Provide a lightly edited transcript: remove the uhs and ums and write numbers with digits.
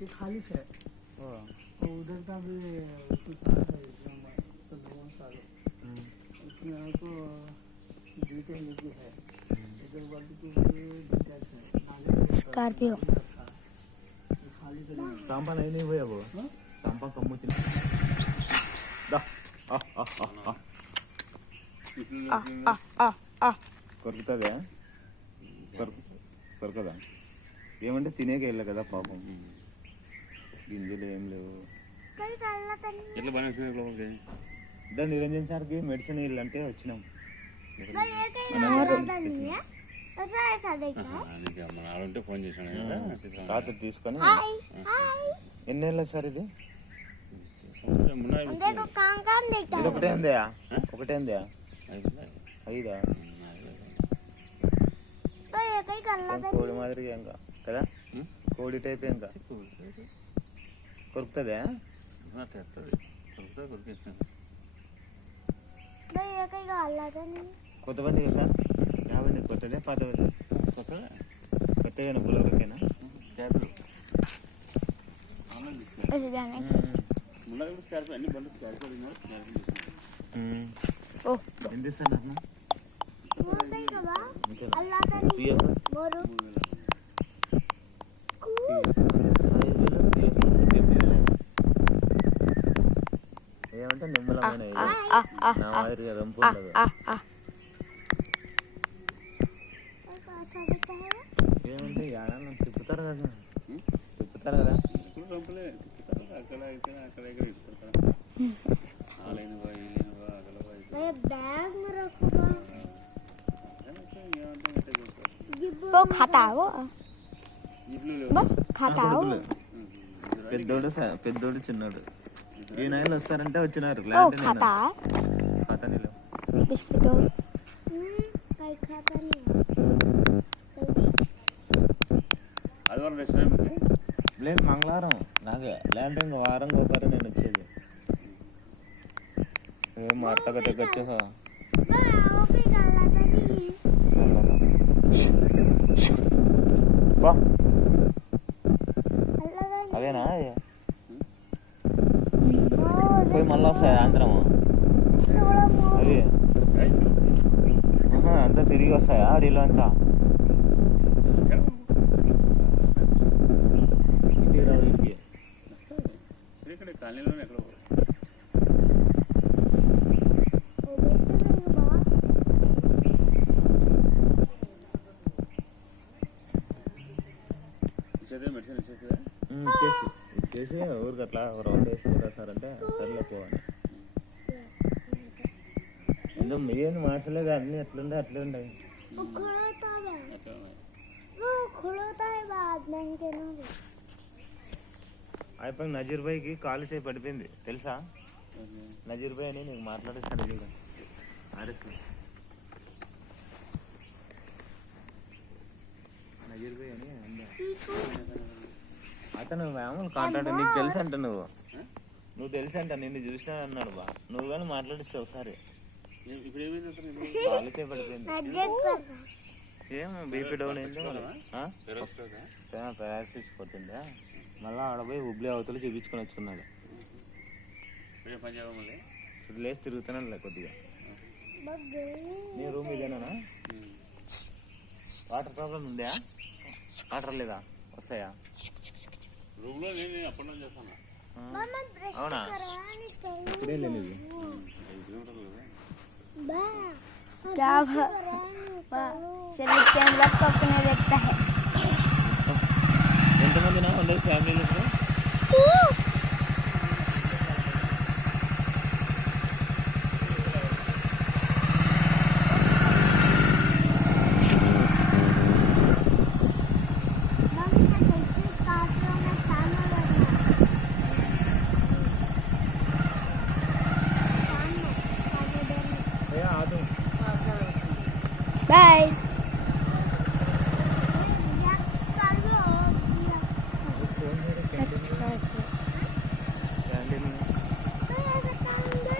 ये खाली से है और उधर का भी कुछ सारा है तो लोगों सालों उसमें आपको जीते हैं जो है इधर वाली तो डिटेल्स है स्कॉर्पियो खाली से नहीं सांपा नहीं हुआ वो सांपा कम मुझे दा కొరుకుతుందా కొరకదా ఏమంటే తినేకి వెళ్ళా కదా పాపం గింజలు ఏం లేవు ఇద్దరు నిరంజన్ సార్కి మెడిసిన్ ఇల్లంటే వచ్చినాం ఫోన్ చేసాను రాత్రి తీసుకొని ఎన్నేళ్ళ సార్ ఇది ఇది ఒకటే ఉందా ఒకటే ఉందా 5 కోడి మాదిరిగా ఇంకా కదా కోడి టైప్ ఇంకా కొరుకుతుందా కొత్త బండి సార్ బండి కొత్తదే పాత బండి కొత్తగా బుల్లకేనా ఎంత ఇస్తాను ఏమంటే నిమ్మలమైన నా మాదిరిగా రంపు ఉండదు ఏమంటే ఏడన్నా తిప్పుతారు కదా वो खाता है वो खाता है పెద్దోడు చిన్నోడు ఈ నెలలో వస్తారంటే వచ్చినారు खाता है बिस्किट లేదు మంగళవారం నాకే లేదంటే ఇంకా వారం ఒకరు నేను వచ్చేది మా అత్తగా తెగొచ్చు అవేనా పోయి మళ్ళీ వస్తాయి సాయంత్రం అవి అంతా తిరిగి వస్తాయా అడవిలో అంతా ఇంటికి రావు ఇంటికి చేసి ఊరికి అట్లా రౌండ్ వేసుకుంటా సార్ అంటే సరిలో పోవాలి ఎందుకు ఏం మార్చలేదు అన్నీ ఎట్లుండే అట్లే ఉండవు అయిపోయి నజీర్ భాయ్కి కాలు చేయి పడిపోయింది తెలుసా నజీర్ భాయ్ అని నీకు మాట్లాడిస్తాను ఇక నజీర్ భాయ్ అని అతను మామూలు కాంటాక్ట్ నీకు తెలుసు అంట నువ్వు తెలుసు అంట నిన్ను చూసినా అన్నాడు బా నువ్వు కానీ మాట్లాడిస్తే ఒకసారి కాలు చేయి పడిపోయింది ఏం బీపీ డౌన్ అయింది పారాసిస్ కొట్టిందా మళ్ళీ ఆడపోయి హుబ్లీ అవతలు చూపించుకొని వచ్చుకున్నాడు లేచి తిరుగుతున్నాను కొద్దిగా నీ రూమ్ ఇదేనా వాటర్ ప్రాబ్లం ఉందా వాటర్ లేదా వస్తాయా అవునా ఇప్పుడే లేనిది क्या सिर्फ कैमरा तो अपने देखता है ఎంతమంది నా ఉండదు ఫ్యామిలీలో Bye.